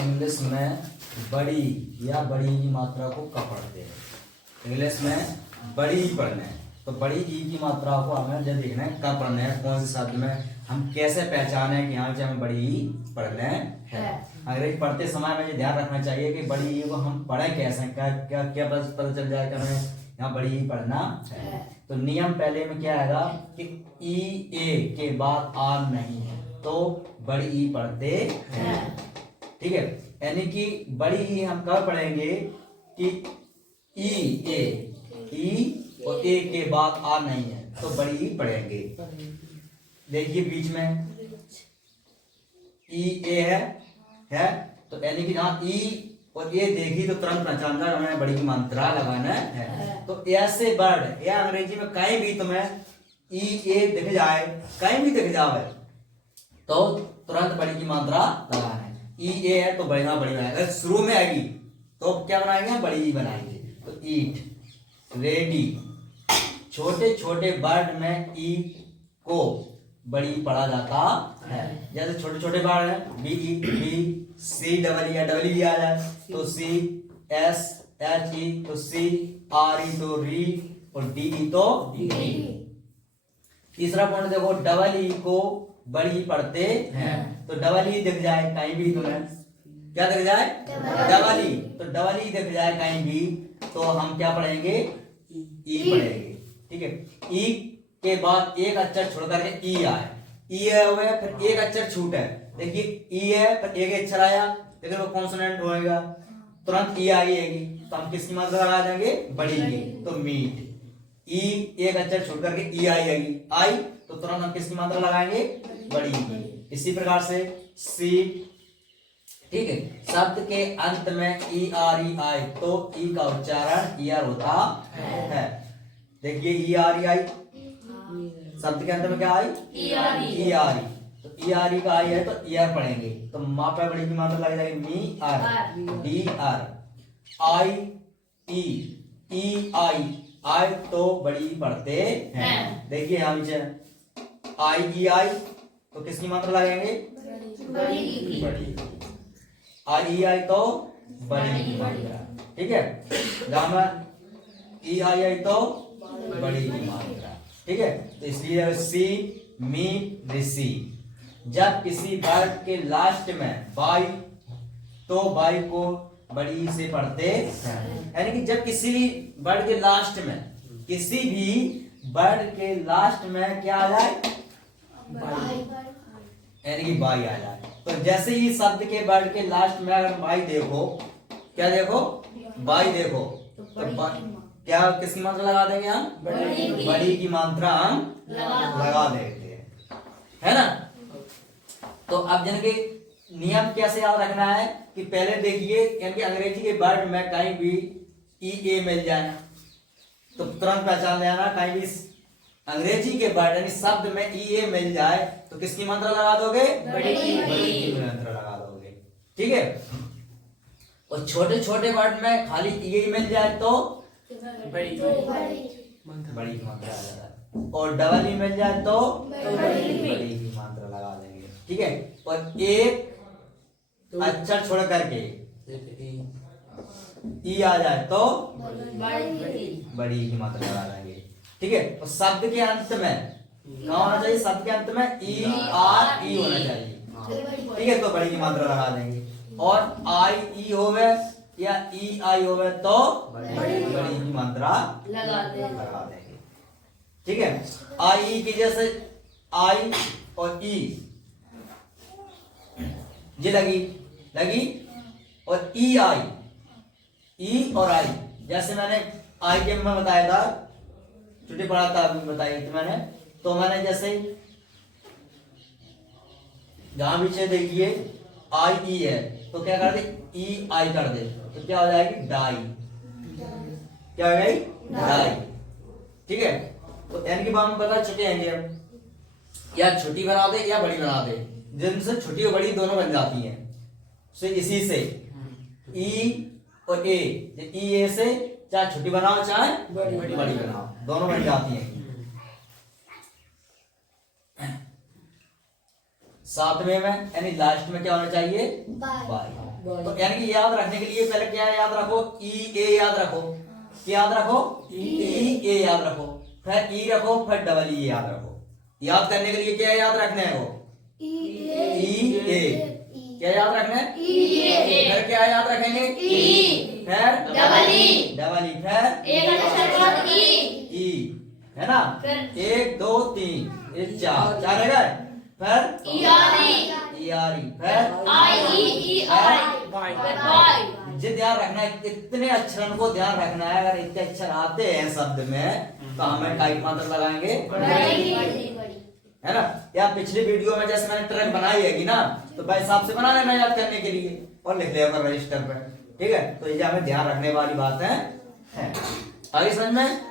English में बड़ी या बड़ी की मात्रा को कब पढ़ते हैं। इंग्लिश में बड़ी ही पढ़ना है तो बड़ी ई की मात्रा को हमें जब देखना है कब पढ़ना है, कौन से शब्द में, हम कैसे पहचाने कि यहाँ से हमें बड़ी ई पढ़ना है। अंग्रेजी पढ़ते समय मुझे ध्यान रखना चाहिए कि बड़ी ई को हम पढ़े कैसे, क्या क्या क्या पता चल जाए कि हमें यहाँ बड़ी ई पढ़ना है। तो नियम पहले में क्या आएगा कि ई ए के बाद आर नहीं है तो बड़ी ई पढ़ते हैं। ठीक है, यानी कि बड़ी ई हम कब पढ़ेंगे कि ई और ए के बाद आ नहीं है तो बड़ी ई पढ़ेंगे। देखिए बीच में ई ए है तो यानी कि जहाँ ई और ए देखी तो तुरंत पहचान जाए हमें बड़ी की मात्रा लगाना है। तो ऐसे वर्ड या अंग्रेजी में कहीं भी तुम्हें ई ए दिख जाए, कहीं भी दिख जाए तो तुरंत बड़ी की मात्रा लगाना है। ई ए है तो बड़ी बनाएगा, शुरू में आएगी तो क्या बनाएंगे, बड़ी ई बनाएंगे। तो ईट, रेडी, छोटे छोटे वर्ड में ई को बड़ी पढ़ा जाता है। जैसे छोटे छोटे वर्ड है B E, B C double या डबल ई आ जाए तो सी, एस एच ई तो सी, आर ई तो री और डी ई तो डी। तीसरा पॉइंट देखो, डबल ई को बड़ी पढ़ते हैं तो डबल ई दिख जाए कहीं भी तुम्हें, क्या दिख जाए, डबल ई, तो डबल ई दिख जाए कहीं भी तो हम क्या पढ़ेंगे, ई पढ़ेंगे। ठीक है, ई के बाद एक अक्षर छोड़ करके ई आए, ई हुआ फिर एक अक्षर छूट है, देखिए ई है फिर एक अक्षर आया लेकिन वो कॉन्सोनेंट होएगा तुरंत ई आएगी तो हम किसकी मात्रा लगा देंगे, बड़ी की। तो मीट, ई एक अक्षर छोड़ करके ई आएगी, आई तो तुरंत हम किसकी मात्रा लगाएंगे, बड़ी की। इसी प्रकार से सी, ठीक है, शब्द के अंत में ई आर ई आए तो ई का उच्चारण ईयर होता है। देखिए ई आर ई आई, शब्द के अंत में क्या आई, ई आर ई, तो ई आर ई का आई है तो ईयर पढ़ेंगे तो मापा बड़ी की मात्रा लग जाएगी मी आर, डी आर, आई ई आई, आई तो बड़ी पढ़ते हैं। देखिए यहाँ नीचे आई ई आई तो किसकी मात्रा लगाएंगे, बड़ी, आई ई आई तो बड़ी की मात्रा। ठीक है, जहां ई आई आई तो बड़ी की मात्रा। ठीक है, तो इसलिए सी मी ऋषि। जब किसी वर्ड के लास्ट में बाई तो बाई को बड़ी से पढ़ते हैं, यानी कि जब किसी वर्ड के लास्ट में, किसी भी वर्ड के लास्ट में क्या आ जाए, यानी कि बाई आ जाए तो जैसे ही शब्द के वर्ड के लास्ट में अगर बाई देखो, क्या देखो, बाई देखो तो क्या किसकी मात्रा लगा देंगे हम, बड़ी की मात्रा हम लगा देंगे, है ना। तो अब जिनके नियम कैसे याद रखना है कि पहले देखिए यानी अंग्रेजी के वर्ड में कहीं भी ई ए मिल जाए तो तुरंत पहचान लेना, कहीं भी अंग्रेजी के वर्ड यानी शब्द में ई ए मिल जाए तो किसकी मात्रा लगा दोगे, बड़ी की मात्रा लगा दोगे। ठीक है, और छोटे छोटे वर्ड में खाली ई ए मिल जाए तो बड़ी की मात्रा आ जाता है, और डबल ई मिल जाए तो बड़ी की मात्रा लगा देंगे। ठीक है, और एक अक्षर छोड़ करके ई आ जाए तो बड़ी की मात्रा लगा देंगे। ठीक है, और शब्द के अंत में क्या होना चाहिए, शब्द के अंत में ई आर ई होना चाहिए। ठीक है, तो बड़ी की मात्रा लगा देंगे, और आई ई होवे या ई आई होवे तो बड़ी की मात्रा लगा देंगे। ठीक है, आई ई की जैसे आई और ई ये लगी और ई आई, ई और आई, जैसे मैंने आई के में बताया था, छुट्टी पढ़ा था बताई थी मैंने, तो मैंने जैसे जहां पीछे देखिए आई ई है तो क्या कर दे, ई आई कर दे तो क्या हो जाएगी, डाई, क्या हो गई, डाई। ठीक है, तो एन की बात में पता चुके हैं हम, या छोटी बना दे या बड़ी बना दे, जिनसे छोटी और बड़ी दोनों बन जाती हैं। तो इसी से ई और ए, ई ए से चाहे छोटी बनाओ चाहे बड़ी बनाओ दोनों बन जाती हैं। सातवें में यानी लास्ट में क्या होना चाहिए, बाई। तो यानी कि याद रखने के लिए पहले क्या याद रखो, ई ए याद रखो, क्या याद रखो, ई ए याद रखो, फिर ई रखो, फिर डबल ई याद रखो। याद करने के लिए क्या याद रखना है, वो ई ए, क्या याद रखना है, फिर क्या याद रखेंगे, फिर डबल ई, फिर ई, है ना, 1 2 3 ये 4 रह गए, फिर ई आर ई, फिर ये ध्यान रखना है, इतने अक्षरों को ध्यान रखना है। अगर इतने अक्षर आते हैं शब्द में तो हमें टाइप मात्रा लगाएंगे, है ना। या पिछली वीडियो में जैसे मैंने ट्रक बनाई है ना, तो भाई हिसाब से बना लेना याद करने के लिए और लिख लिया रजिस्टर पे, ठीक है। तो ये हमें ध्यान रखने वाली बात है। आगे समझ में।